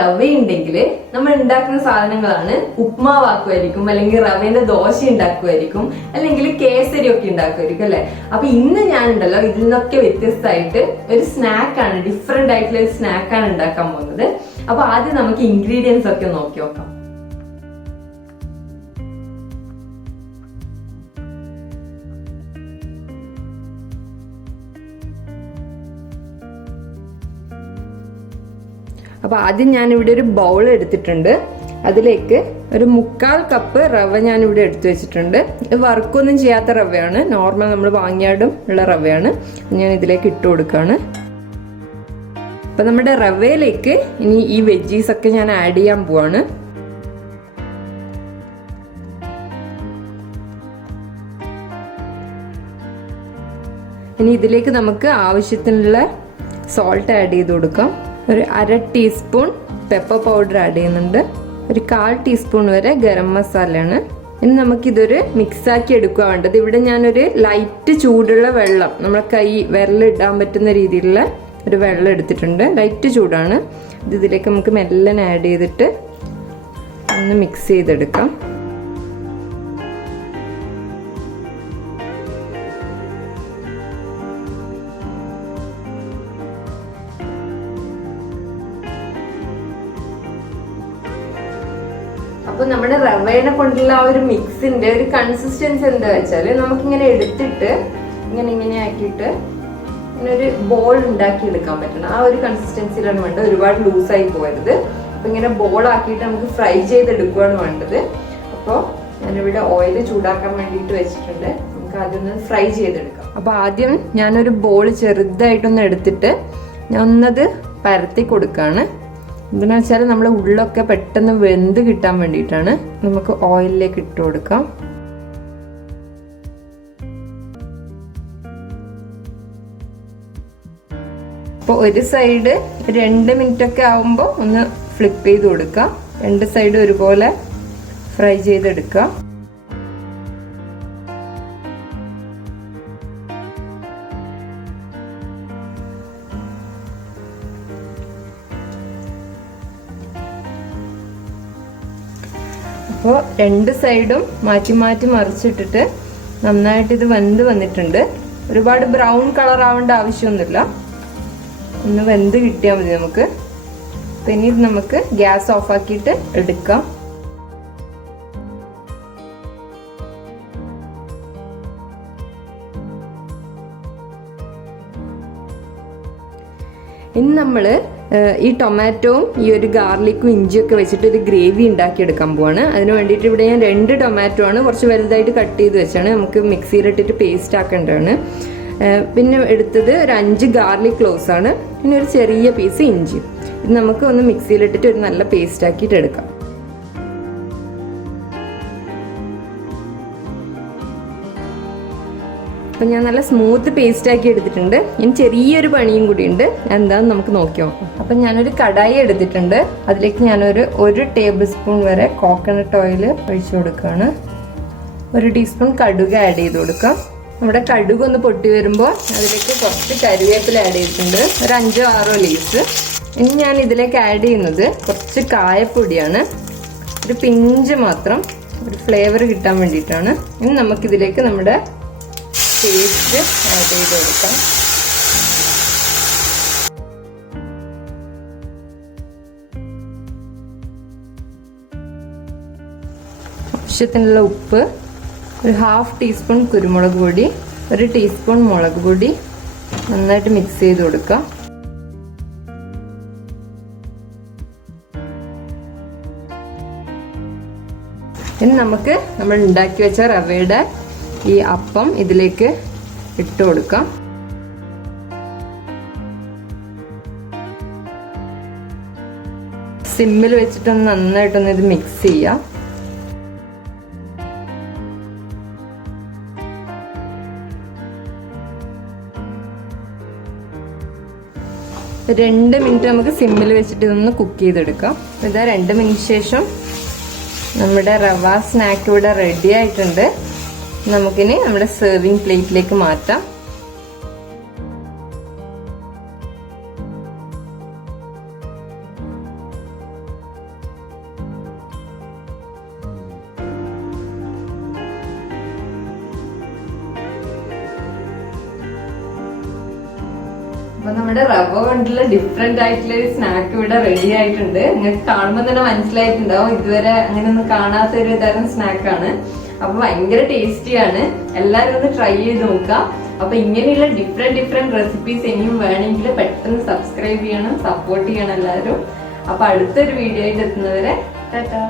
റവ ഉണ്ടെങ്കിൽ നമ്മൾ ഉണ്ടാക്കുന്ന സാധനങ്ങളാണ് ഉപ്മാവാക്കുമായിരിക്കും, അല്ലെങ്കിൽ റവേന്റെ ദോശ ഉണ്ടാക്കുമായിരിക്കും, അല്ലെങ്കിൽ കേസരി ഒക്കെ ഉണ്ടാക്കുമായിരിക്കും അല്ലെ. അപ്പൊ ഇന്ന് ഞാൻ ഉണ്ടല്ലോ ഇതിൽ നിന്നൊക്കെ വ്യത്യസ്തമായിട്ട് ഒരു സ്നാക്കാണ്, ഡിഫറെന്റ് ആയിട്ടുള്ള ഒരു സ്നാക്കാണ് ഉണ്ടാക്കാൻ പോകുന്നത്. അപ്പൊ ആദ്യം നമുക്ക് ഇൻഗ്രീഡിയൻസ് ഒക്കെ നോക്കി നോക്കാം. അപ്പൊ ആദ്യം ഞാനിവിടെ ഒരു ബൗൾ എടുത്തിട്ടുണ്ട്. അതിലേക്ക് ഒരു 1/4 കപ്പ് റവ ഞാനിവിടെ എടുത്തു വെച്ചിട്ടുണ്ട്. ഇത് വർക്കൊന്നും ചെയ്യാത്ത റവയാണ്, നോർമൽ നമ്മൾ വാങ്ങിയാടും ഉള്ള റവയാണ്. ഞാൻ ഇതിലേക്ക് ഇട്ട് കൊടുക്കുകയാണ്. അപ്പൊ നമ്മുടെ റവയിലേക്ക് ഇനി ഈ വെജീസ് ഒക്കെ ഞാൻ ആഡ് ചെയ്യാൻ പോവാണ്. ഇനി ഇതിലേക്ക് നമുക്ക് ആവശ്യത്തിനുള്ള സോൾട്ട് ആഡ് ചെയ്ത് കൊടുക്കാം. ഒരു 1/2 ടീസ്പൂൺ പെപ്പർ പൗഡർ ആഡ് ചെയ്യുന്നുണ്ട്. ഒരു 1/4 ടീസ്പൂൺ വരെ ഗരം മസാലയാണ്. ഇനി നമുക്കിതൊരു മിക്സാക്കി എടുക്കുക വേണ്ടത്. ഇവിടെ ഞാനൊരു ലൈറ്റ് ചൂടുള്ള വെള്ളം, നമ്മളെ വിരലിടാൻ പറ്റുന്ന രീതിയിലുള്ള ഒരു വെള്ളം എടുത്തിട്ടുണ്ട്. ലൈറ്റ് ചൂടാണ്. ഇതിലേക്ക് നമുക്ക് മെല്ലെ ആഡ് ചെയ്തിട്ട് ഒന്ന് മിക്സ് ചെയ്തെടുക്കാം. അപ്പൊ നമ്മുടെ റവയെ കൊണ്ടുള്ള ആ ഒരു മിക്സിന്റെ ഒരു കൺസിസ്റ്റൻസി എന്താ വെച്ചാല് നമുക്കിങ്ങനെ എടുത്തിട്ട് ഇങ്ങനെ ആക്കിയിട്ട് ഇങ്ങനെ ഒരു ബോൾ ഉണ്ടാക്കി എടുക്കാൻ പറ്റണം. ആ ഒരു കൺസിസ്റ്റൻസിയിലാണ് വേണ്ടത്. ഒരുപാട് ലൂസായി പോകരുത്. അപ്പൊ ഇങ്ങനെ ബോൾ ആക്കിയിട്ട് നമുക്ക് ഫ്രൈ ചെയ്തെടുക്കുകയാണ് വേണ്ടത്. അപ്പോൾ ഞാനിവിടെ ഓയിൽ ചൂടാക്കാൻ വേണ്ടിയിട്ട് വെച്ചിട്ടുണ്ട്. നമുക്ക് ആദ്യം ഒന്ന് ഫ്രൈ ചെയ്തെടുക്കാം. അപ്പൊ ആദ്യം ഞാനൊരു ബോൾ ചെറുതായിട്ടൊന്ന് എടുത്തിട്ട് ഞാൻ ഒന്നത് പരത്തി കൊടുക്കാണ്. എന്തെന്ന് വെച്ചാൽ നമ്മുടെ ഉള്ളൊക്കെ പെട്ടെന്ന് വെന്ത് കിട്ടാൻ വേണ്ടിയിട്ടാണ്. നമുക്ക് ഓയിലിലേക്ക് ഇട്ട് കൊടുക്കാം. അപ്പോൾ ഒരു സൈഡ് 2 മിനിറ്റ് ഒക്കെ ആവുമ്പോൾ ഒന്ന് ഫ്ലിപ്പ് ചെയ്ത് കൊടുക്കാം. 2 സൈഡ് ഒരുപോലെ ഫ്രൈ ചെയ്തെടുക്കാം. അപ്പോൾ 2 സൈഡും മാറ്റി മാറ്റി മറിച്ചിട്ടിട്ട് നന്നായിട്ട് ഇത് വെന്ത് വന്നിട്ടുണ്ട്. ഒരുപാട് ബ്രൗൺ കളർ ആവേണ്ട ആവശ്യമൊന്നുമില്ല, ഒന്ന് വെന്ത് കിട്ടിയാൽ മതി നമുക്ക്. പിന്നെ ഇത് നമുക്ക് ഗ്യാസ് ഓഫ് ആക്കിയിട്ട് എടുക്കാം. ഇനി നമ്മള് ഈ ടൊമാറ്റോവും ഈ ഒരു ഗാർലിക്കും ഇഞ്ചിയൊക്കെ വെച്ചിട്ട് ഒരു ഗ്രേവി ഉണ്ടാക്കിയെടുക്കാൻ പോവാണ്. അതിന് വേണ്ടിയിട്ട് ഇവിടെ ഞാൻ 2 ടൊമാറ്റോ ആണ് കുറച്ച് വലുതായിട്ട് കട്ട് ചെയ്ത് വെച്ചാണ്. നമുക്ക് മിക്സിയിലിട്ടിട്ട് പേസ്റ്റ് ആക്കേണ്ടതാണ്. പിന്നെ എടുത്തത് ഒരു 5 ഗാർലിക് ക്ലോവ്സ് ആണ്. പിന്നെ ഒരു ചെറിയ പീസ് ഇഞ്ചി. ഇത് നമുക്ക് ഒന്ന് മിക്സിയിലിട്ടിട്ട് ഒരു നല്ല പേസ്റ്റ് ആക്കിയിട്ട് എടുക്കാം. അപ്പം ഞാൻ നല്ല സ്മൂത്ത് പേസ്റ്റ് ആക്കി എടുത്തിട്ടുണ്ട്. ഇനി ചെറിയൊരു പണിയും കൂടി ഉണ്ട്, എന്താണെന്ന് നമുക്ക് നോക്കി നോക്കാം. അപ്പം ഞാനൊരു കടായി എടുത്തിട്ടുണ്ട്. അതിലേക്ക് ഞാനൊരു 1 ടേബിൾ സ്പൂൺ വരെ കോക്കനട്ട് ഓയിൽ ഒഴിച്ചു കൊടുക്കുകയാണ്. 1 ടീസ്പൂൺ കടുക് ആഡ് ചെയ്ത് കൊടുക്കാം. നമ്മുടെ കടുക് ഒന്ന് പൊട്ടി വരുമ്പോൾ അതിലേക്ക് കുറച്ച് കരിവേപ്പില ആഡ് ചെയ്തിട്ടുണ്ട്, ഒരു 5-6 ലീവ്സ്. ഇനി ഞാൻ ഇതിലേക്ക് ആഡ് ചെയ്യുന്നത് കുറച്ച് കായപ്പൊടിയാണ്, ഒരു പിഞ്ച് മാത്രം, ഒരു ഫ്ലേവർ കിട്ടാൻ വേണ്ടിയിട്ടാണ്. ഇനി നമുക്കിതിലേക്ക് നമ്മുടെ പേസ്റ്റ് ആഡ് ചെയ്ത് കൊടുക്കാം. ആവശ്യത്തിനുള്ള ഉപ്പ്, ഒരു 1/2 ടീസ്പൂൺ കുരുമുളക് പൊടി, 1 ടീസ്പൂൺ മുളക് പൊടി, നന്നായിട്ട് മിക്സ് ചെയ്ത് കൊടുക്കാം. ഇനി നമുക്ക് നമ്മൾ ഉണ്ടാക്കി വെച്ച റവയുടെ ഈ അപ്പം ഇതിലേക്ക് ഇട്ട് കൊടുക്കാം. സിമ്മിൽ വെച്ചിട്ടൊന്ന് നന്നായിട്ടൊന്ന് ഇത് മിക്സ് ചെയ്യാം. രണ്ട് മിനിറ്റ് നമുക്ക് സിമ്മിൽ വെച്ചിട്ട് ഇതൊന്ന് കുക്ക് ചെയ്തെടുക്കാം. ഇതാ 2 മിനിറ്റ് ശേഷം നമ്മുടെ റവ സ്നാക്ക് ഇവിടെ റെഡി ആയിട്ടുണ്ട്. നമുക്കിനി നമ്മുടെ സെർവിങ് പ്ലേറ്റിലേക്ക് മാറ്റാം. അപ്പൊ നമ്മുടെ റവ കൊണ്ടുള്ള ഡിഫറെന്റ് ആയിട്ടുള്ള ഒരു സ്നാക്ക് ഇവിടെ റെഡി ആയിട്ടുണ്ട്. നിങ്ങൾക്ക് കാണുമ്പോൾ തന്നെ മനസ്സിലായിട്ടുണ്ടാവും ഇതുവരെ അങ്ങനെ ഒന്നും കാണാത്ത ഒരു തരം സ്നാക്കാണ്. അപ്പൊ ഭയങ്കര ടേസ്റ്റിയാണ്. എല്ലാവരും ഒന്ന് ട്രൈ ചെയ്ത് നോക്കാം. അപ്പൊ ഇങ്ങനെയുള്ള ഡിഫറെന്റ് റെസിപ്പീസ് ഇനിയും വേണമെങ്കിൽ പെട്ടെന്ന് സബ്സ്ക്രൈബ് ചെയ്യണം, സപ്പോർട്ട് ചെയ്യണം എല്ലാവരും. അപ്പൊ അടുത്തൊരു വീഡിയോ ആയിട്ട് എത്തുന്നവരെ ടാറ്റാ.